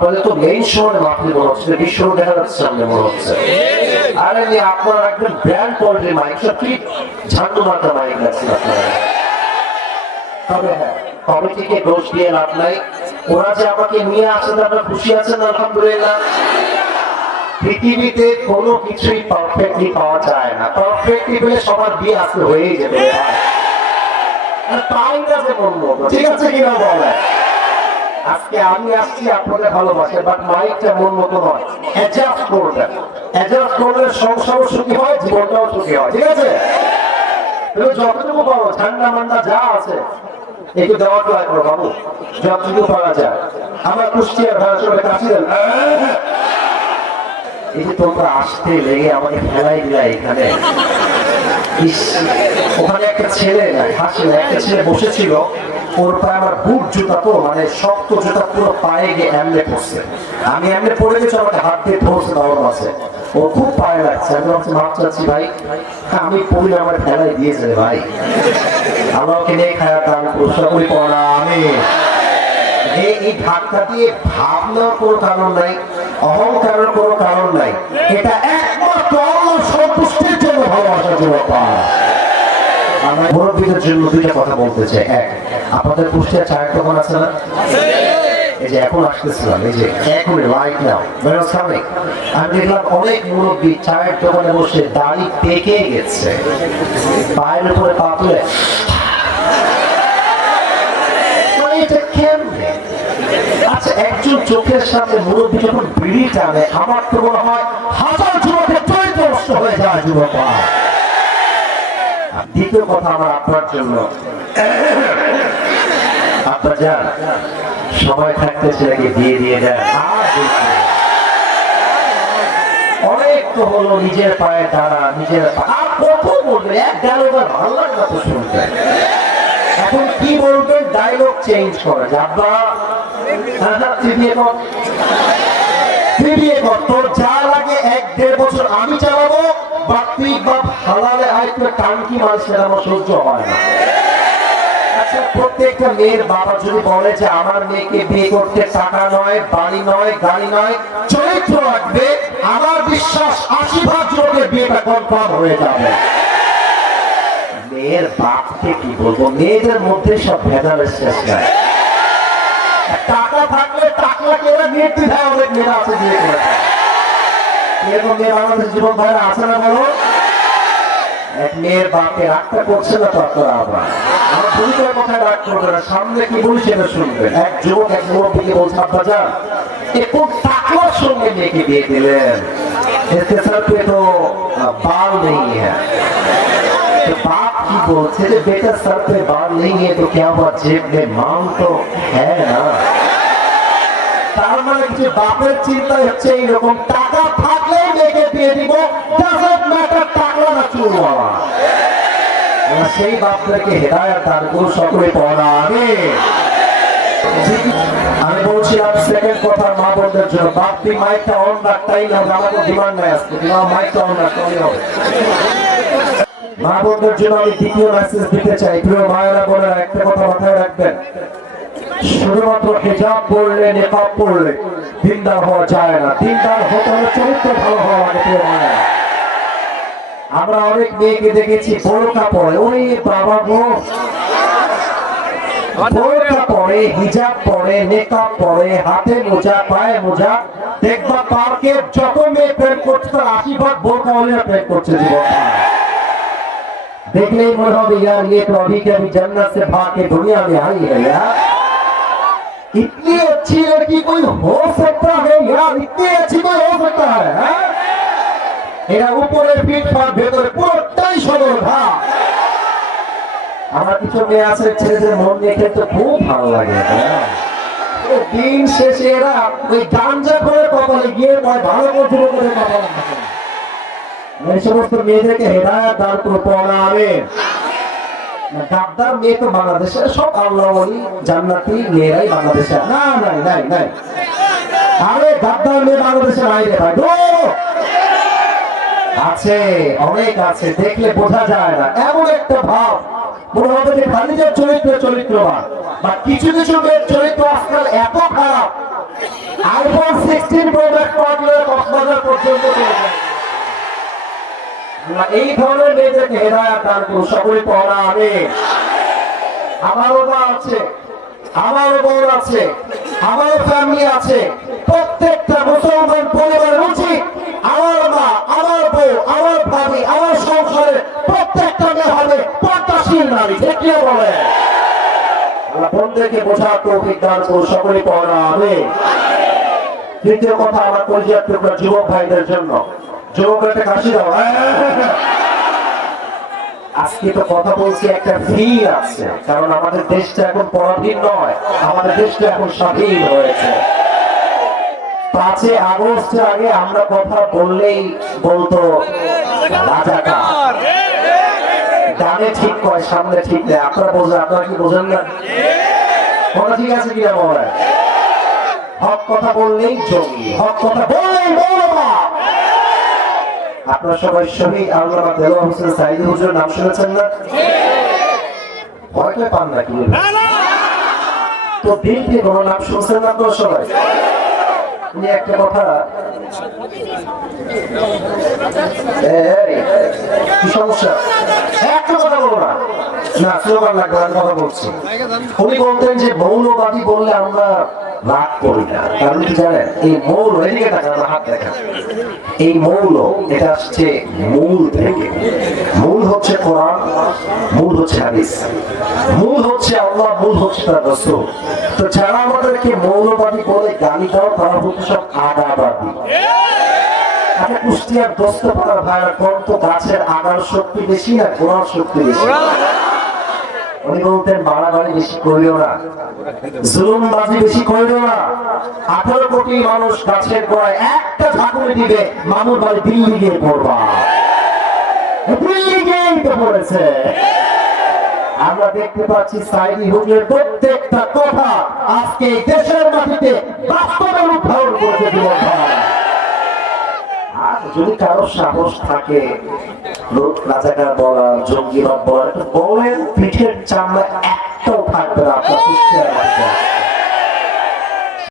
আপনাদের তো মেইন শহরে মাহফিল মনে হচ্ছে বিশ্ব দেখা যাচ্ছে সামনে মনে হচ্ছে। আরে নিয়ে আপনারা একদম ব্র্যান্ড কোয়ালিটির মাইক সব কি ঝান্ডু মার্কা মাইক রাখছেন আপনারা? তবে হ্যাঁ দোষ দিয়ে লাভ নাই। ওরা যে আমাকে নিয়ে আসেন খুশি আছেন আলহামদুলিল্লাহ। পৃথিবীতে কোনো কিছুই পারফেক্টলি পাওয়া যায় না। পারফেক্টলি সবার বিয়ে আসতে হয়েই যাবে তাই মন ঠিক আছে কিনা বলে আজকে আমি আসছি আপনাদের ভালোবাসে বাট মাইকটা মন মতো নয়। অ্যাডজাস্ট করবেন। অ্যাডজাস্ট করলে সংসারও সুখী হয়, জীবনটাও সুখী হয়, ঠিক আছে? যতটুকু পারো ঠান্ডা মান্ডা যা আছে, একটু দেওয়া ট্রাই করো বাবু, যতটুকু পারা যায়। আমার কুষ্টিয়ার ভাড়া চলে কাছে এই যে তোমরা আসতে লেগে আমাকে ফেলাই দিলা এখানে। ওখানে একটা ছেলে হাসি একটা ছেলে বসেছিল। আমার বুট জুতা তো মানে শক্ত জুতা পুরো পায়ে গিয়ে পড়ছে। আমি পড়ে গেছি আমাকে হাত দিয়ে ধরছে ও খুব পায়ে লাগছে। আমি চাচ্ছি ভাই। আমি পড়লে আমার দিয়েছে ভাই। আমাকে নিয়ে খায়া প্রশ্ন করি পড়া, আমি। এই ধাক্কা দিয়ে ভাবনার কোনো কারণ নাই, অহংকারের কোনো কারণ নাই। এটা একমাত্র সন্তুষ্টির জন্য ভালোবাসার জন্য পাওয়া মুরব্বীদের জন্য দুইটা কথা বলতে চাই। এক, আপনাদের চায়ের আছে না? এই যে এখন আসতেছিলাম, এই যে নাও। আমি দেখলাম অনেক মুরব্বী চায়ের দোকানে বসে দাড়ি পেকে গেছে। পায়ের উপরে পা তুলে। মানে আচ্ছা একজন চোখের সামনে মুরব্বী যখন বিড়ি টানে, আমার তো মনে হয় হাজার যুবকের চরিত্র নষ্ট হয়ে যায়, যুবক। দ্বিতীয় কথা আমার আপনার জন্য। আপনার যান। সময় থাকতে ছেলেকে বিয়ে দিয়ে দেন। অনেক তো হলো নিজের পায়ে দাঁড়া, নিজের এখন কি বলবেন? ডায়লগ চেঞ্জ কর। তোর যা লাগে এক দেড় বছর আমি চালাবো বা বাপ হালালে আয় মাল সেটা আমার সহ্য হয় না। আচ্ছা প্রত্যেকটা মেয়ের বাবা যদি বলে যে আমার মেয়েকে বিয়ে করতে টাকা নয়, বাড়ি নয়, গাড়ি নয়, চরিত্র রাখবে, আমার বিশ্বাস আশি ভাগ যুবকের বিয়েটা কনফার্ম হয়ে যাবে। মেয়ের বাপকে কি বলব? মেয়েদের মধ্যে সব ভেজালের শেষ নাই টাকা থাকলে টাকলা কেউ নির্দ্বিধায় অনেক মেয়েরা আছে বিয়ে করেছে। এরকম মেয়ে বাংলাদেশ জীবন ভাইরা আছে না বলো এক মেয়ের বাপকে রাগটা করছে না তো আপনারা আবার আমার পরিচয় কথা রাগ করবে না সামনে কি বলি সেটা শুনবেন এক যুবক এক মুরব্বীকে বলছে আব্বা যান একটু টাকলার সঙ্গে মেয়েকে বিয়ে দিলেন इसके सर पे तो अ, बाल नहीं है तो बाप की बोलते थे बेटा सर पे बाल नहीं है तो क्या हुआ जेब में मांग तो है ना তার মানে কিছু বাপের চিন্তা হচ্ছে এইরকম টাকা না সেই বাপদেরকে হেদায়ত দান করুন, সকলে পড়া আমি আমি কথা, মা জন্য তুই মাইকটা অন রাখতেই না আমার ডিমান্ড নাই আমার মাইকটা অন রাখতে হবে। মা জন্য আমি দ্বিতীয় মেসেজ দিতে চাই। প্রিয় মায়েরা একটা কথা মাথায় রাখবেন। শুধুমাত্র পড়লে পড়লে দিনদার হওয়া যায় না। দিনদার হতে হলে চরিত্র ভালো হওয়া লাগে, প্রিয় মায়েরা। আমরা অনেক মেয়েকে দেখেছি বোরকা পরে ওই বাবা গো বোরকা পরে হিজাব পরে নেকাব পরে হাতে মোজা পায়ে মোজা দেখবা পার্কে যত মেয়ে প্রেম করছে তার আশি ভাগ বোরকা হলে প্রেম করছে জীবনটা देखने ही मन होगी यार ये तो अभी के अभी जन्नत से भाग के दुनिया में आई है यार इतनी अच्छी लड़की कोई हो सकता है यार इतनी अच्छी कोई हो सकता है हैं? এরা উপরে পিঠ ভেতরে পুরোটাই সদর ঘা আমার কিছু মেয়ে আছে, ছেলেদের মন নিয়ে খেলতে খুব ভালো লাগে। দিন শেষে এরা ওই গাঞ্জা করে কপালে গিয়ে ভালো করে করে কপালে এই সমস্ত মেয়েদেরকে দান করে, পড়া আমি মেয়ে তো বাংলাদেশে সব আল্লাহ বলি জান্নাতি মেয়েরাই বাংলাদেশে না, নাই নাই নাই। আরে মেয়ে বাংলাদেশে নাই ভাই! আছে, অনেক আছে, দেখলে বোঝা যায় না। এমন একটা ভাব। মনে হবে যে চরিত্র বা কিছু কিছু মেয়ের চরিত্র আজকাল এত খারাপ। আইফোন সিক্সটিন কক্সবাজার পর্যন্ত এই ধরনের মেয়েদেরকে হেদায়াত দান করুন সকলে পড়া আমি আমারও আছে, আমারও বোন আছে, আমারও ফ্যামিলি আছে। প্রত্যেকটা মুসলমান পরিবারের উচিত আমার মা, আমার বউ, আমার ভাবি, আমার সংসারে প্রত্যেকটা মেয়ে হবে পর্দাশীল নারী কি বলে? বোনদেরকে বোঝা তৌফিক দান করুন সকলে পড়া আমি তৃতীয় কথা, আমার পরিচয় টুকরা যুবক ভাইদের জন্য। যুবকরা একটা কাশি দাও হ্যাঁ। আজকে তো কথা বলছি একটা ফিল আছে, কারণ আমাদের দেশটা এখন পরাধীন নয়, আমাদের দেশটা এখন স্বাধীন হয়েছে। পাঁচে আগস্টের আগে আমরা কথা বললেই বলতো রাজাকার। ডানে ঠিক কয় সামনে ঠিক নেই আপনারা বোঝেন আপনারা কি বোঝেন না? কথা ঠিক আছে কিনা বলেন হক কথা বললেই জঙ্গি হক কথা বললেই মৌলবাদ। আপনারা সবাই শহীদ আল্লামা দেওয়া হোসেন সাইদি হুজুর নাম শুনেছেন না? ভয় পেয়ে পান নাকি? তো দিন দিয়ে কোনো নাম শুনছেন না আপনারা সবাই? উনি একটা কথা। সমস্যা? কথা বলব না। না লাগবে কথা বলছি। বলতেন যে বললে আমরা রাগ করি না। কারণ কি জানেন? এই মৌল এদিকে তাকান হাত দেখেন। এই মৌল, এটা আসছে মূল থেকে। মূল হচ্ছে কোরআন, মূল হচ্ছে হাদিস। মূল হচ্ছে আল্লাহ, মূল হচ্ছে তার রসুল। তো যারা আমাদেরকে মৌলবাদী বলে গালি দাও তারা হচ্ছে সব আগাবাদী আচ্ছা কুষ্টিয়ার দোস্ত পাড়ার ভাইরা কোন তো গাছের আগার শক্তি বেশি না গোড়ার শক্তি বেশি? উনি বলতেন, বাড়াবাড়ি বেশি করিও না। জুলুমবাজি বেশি করিও না। আঠারো কোটি মানুষ গাছের গোড়ায় একটা ঝাঁকুনি দিবে, মামুর বাড়ি দিল্লি গিয়ে পড়বা। দিল্লি গিয়েই তো পড়েছে। আমরা দেখতে পাচ্ছি সাইদি হুজুরের প্রত্যেকটা কথা আজকে এই দেশের মাটিতে বাস্তবে রূপ ধারণ করেছে জীবন আর যদি কারও সাহস থাকে লোক রাজাকার বলা জঙ্গিবাদ বলা একটু বলেন পিঠের চামড়া একটাও থাকবে না।